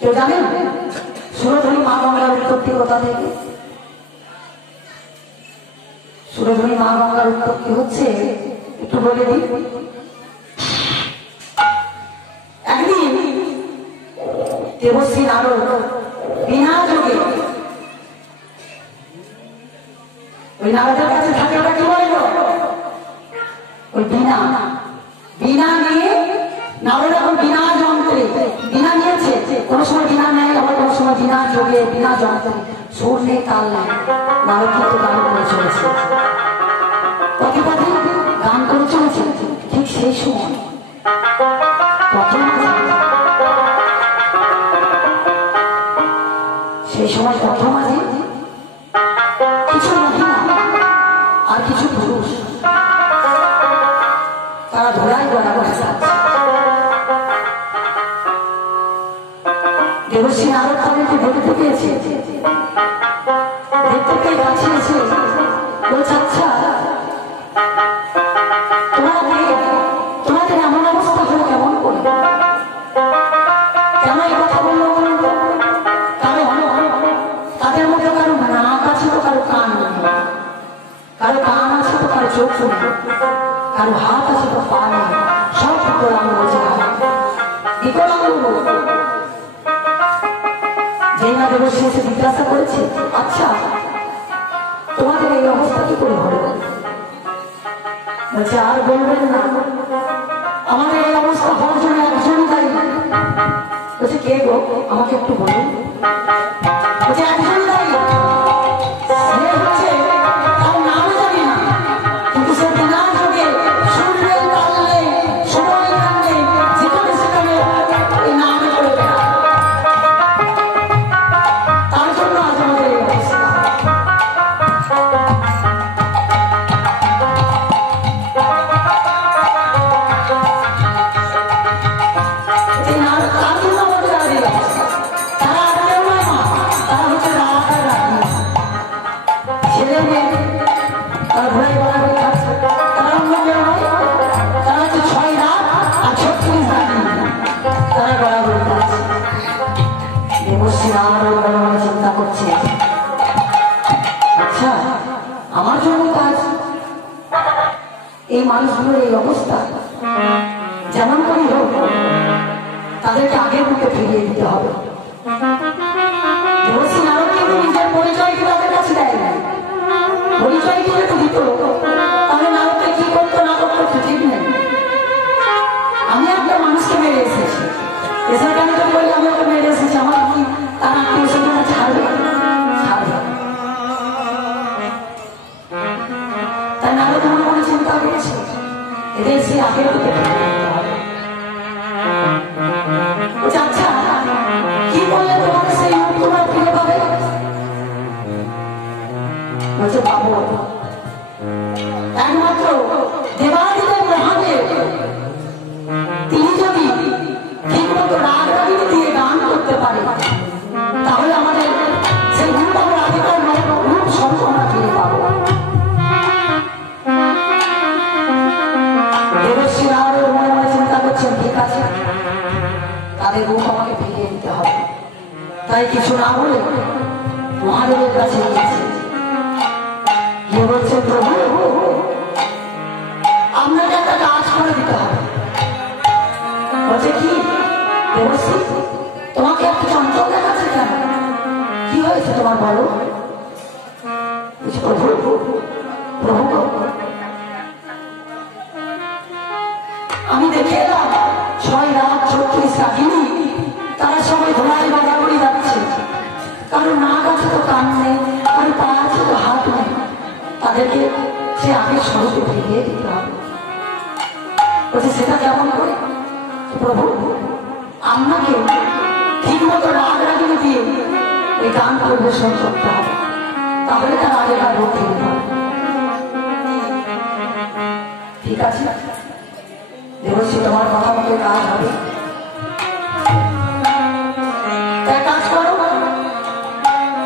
কেউ জানেন সুরধনী মা গঙ্গার উৎপত্তি কোথা থেকে? সুরধনী মা গঙ্গার উৎপত্তি হচ্ছে, একটু বলে দিই। একদিন দেবশ্রী নারদ বিনা যোগে ওই নারদের কাছে থাকে, ওটা কি বলে ওই বিনা। বিনা নিয়ে নারদ এখন বিনা যন্ত্রে বিনা নিয়েছে, কোনো সময় বিনা নেয়, আবার কোনো সময় বিনা যোগে বিনা যন্ত্রে সুর নেই, তাল নেই, নারদ কিন্তু গান করে চলেছে, পথে পথে গান করে চলেছে। ঠিক সেই সময় পথ মাঝে কিছু মহিলা আর কিছু পুরুষ তারা ধরায় গড়া গড়া যাচ্ছে। দেবশ্রী নারদ তাদেরকে দেখতে পেয়েছে, দেখতে পেয়ে কাছে এসে বলছে, আচ্ছা তোমাদের এমন অবস্থা হলো কেমন করে, কেন এই কথা বললো? কারণ তাদের মধ্যে কারো নাক আছে তো কারো কান নেই, কারো কান আছে তো কারো চোখ নেই, কারো হাত আছে তো পা নেই, সব বিকলাঙ্গ বোঝা বিকলাঙ্গ। যেই না দেবশ্রী এসে জিজ্ঞাসা করেছে, আচ্ছা তোমাদের এই অবস্থা কি করে হলো? বলছে, আর বলবেন না, আমাদের এই অবস্থা হওয়ার জন্য একজনই দায়ী। বলছে, কে গো, আমাকে একটু বলুন। বলছে, একজন দায়ী, সে হচ্ছে তার নাম জানি না, কিন্তু সে বিনা যোগে শুনলে তাললে সময় কান্দে যেখানে সেখানে এই নাম করে বেড়ায়, তার জন্য আজ আমাদের এই অবস্থা। চিন্তা করছে, আচ্ছা আমার জন্য কাজ, এই মানুষগুলোর এই অবস্থা যেমন করে হোক তাদেরকে আগের মতো ফিরিয়ে দিতে হবে। দেবশ্রী নারদ কিন্তু নিজের পরিচয়কে তাদের কাছে দেয় না, পরিচয় দিয়ে তো দিত, তাহলে নারদকে কি করতো না করতো ঠিক নেই। আমি একটা মানুষকে মেরে এসেছি, এছাড়া আমি তো বলি আমি ওকে মেরে এসেছি, আমার কি তার আত্মীয় স্বজনরা ছাড়বে? ছাড়বে। তাই নারদ মনে মনে চিন্তা করেছে, এদের সে আগের দিকে আচ্ছা কি বললে তোমাদের সেই রূপ তোমরা ফিরে পাবে? বলছে, পাবো একমাত্র দেবাদিদেব মহাদেব, তিনি যদি ঠিক মতো রাগ রাগিনী দিয়ে গান করতে পারে, তাহলে আমাদের সেই রূপ আমরা আগেকার রূপ স্বরূপ আমরা ফিরে পাবো। দেবশ্রী নারদ মনে মনে চিন্তা করছেন, ঠিক আছে তাদের রূপ আমাকে ফিরিয়ে দিতে হবে। তাই কিছু না বলে মহাদেবের কাছে গিয়েছে, গিয়ে বলছে, প্রভু আপনাকে একটা কাজ করে দিতে হবে। বলছে, কি? দেবশ্রী তোমাকে একটা চঞ্চল দেখাচ্ছে কেন, কি হয়েছে তোমার বলো? প্রভু প্রভু আমি দেখে এলাম 6 রাত 36 রাগিনী তারা সবাই ধোলাই বাড়াবাড়ি যাচ্ছে, কারো নাক আছে তো কান নেই, কারো পা আছে তো হাত নেই, তাদেরকে সে আগের স্বরূপে ফিরিয়ে দিতে হবে। বলছে, সেটা কেমন করে? প্রভু আপনাকে ঠিক মতো রাগ রাগিনী দিয়ে এই গান পরিবেশন করতে হবে, তাহলে তার আগেকার রূপ ফিরে পাবে। ঠিক আছে দেবশ্রী, তোমার কথা মতো কাজ হবে, তাই কাজ করো,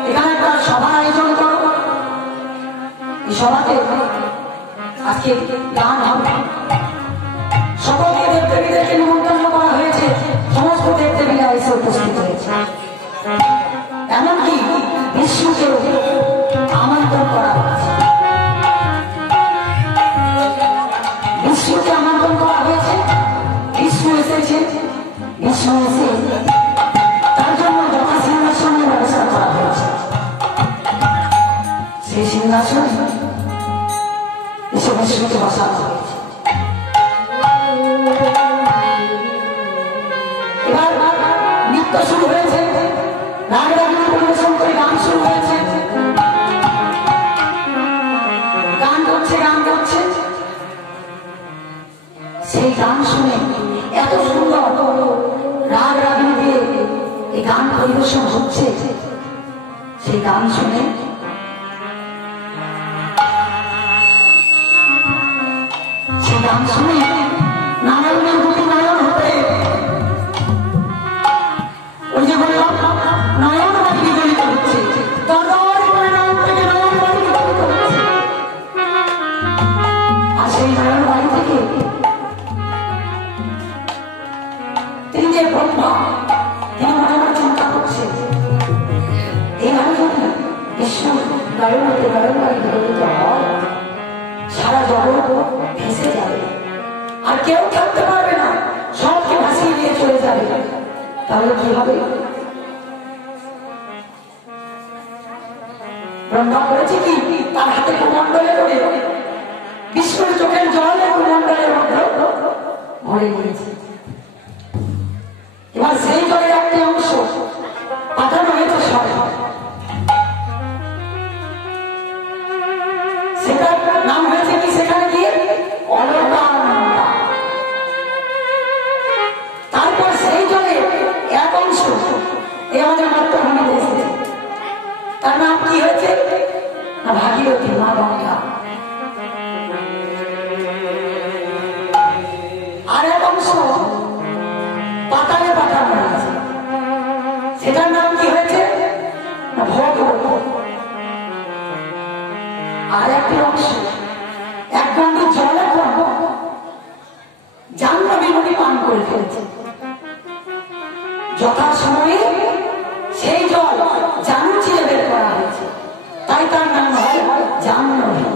এখানে একটা সভার আয়োজন করো, এই সভাতে আজকে গান হবে, সকলকে দেবদেবীদেরকে নিমন্ত্রণ করা হয়েছে, সমস্ত দেবদেবীরা এসে উপস্থিত হয়েছে। এমনকি বিষ্ণুকে আমন্ত্রণ করা হয়েছে, বিষ্ণুকে আমন্ত্রণ করা হয়েছে। বিষ্ণু এসেছে, বিষ্ণু এসে তার জন্য যথা সিংহাসনের ব্যবস্থা করা হয়েছে। সেই সিংহাসন এসে বিষ্ণুকে বসানো হয়েছে। এবার নৃত্য শুরু হয়েছে, রাগরাগিনী পরিবেশন করে গান শুরু হয়েছে। গান করছে, গান করছে। সেই গান শুনে এত সুন্দর রাগ রাগিনী দিয়ে এই গান পরিবেশন হচ্ছে, সেই গান শুনে নারায়ণের দুটি নয়ন হতে ওই যে বললাম নয়ন বাড়ি বিগলিত হচ্ছে, দরদর করে নয়ন থেকে নয়ন বাড়ি বিগলিত হচ্ছে। আর সেই নয়ন বাড়ি থেকে তিনি যে ব্রহ্মা, তিনি মনে মনে চিন্তা করছে এইভাবে যদি বিষ্ণু নয়ন হতে নয়ন বাড়ি বিগলিত হয়, সারা জগৎ ভেসে যাবে, আর কেউ থাকতে পারবে না, সবকে ভাসিয়ে দিয়ে চলে যাবে। তাহলে কি হবে? ব্রহ্মা করেছে কি, তার হাতে কুমণ্ডলে করে বিষ্ণুর চোখের জলে কুমণ্ডলের মধ্যে ভরে নিয়েছে। এবার সেই জলের একটি অংশ পাঠানো হয়েছে সরে, সেটার নাম হয়েছে কি, সেখানে গিয়ে অলকানন্দা। তারপর সেই জলে এক অংশ এ আমাদের মাতৃভূমিতে এসেছে, তার নাম কি হয়েছে না ভাগীরথী, মা গঙ্গা। আর এক অংশ পাতালে পাঠানো হয়েছে, সেটার নাম কি হয়েছে না ভগবতী। আর একটি অংশ এক গন্ডি জল এখন জাহ্নবী মুনি পান করে ফেলছে। যথা সময়ে সেই জল জাহ্নু চিরে বের করা হয়েছে, তাই তার নাম হয় জাহ্নবী।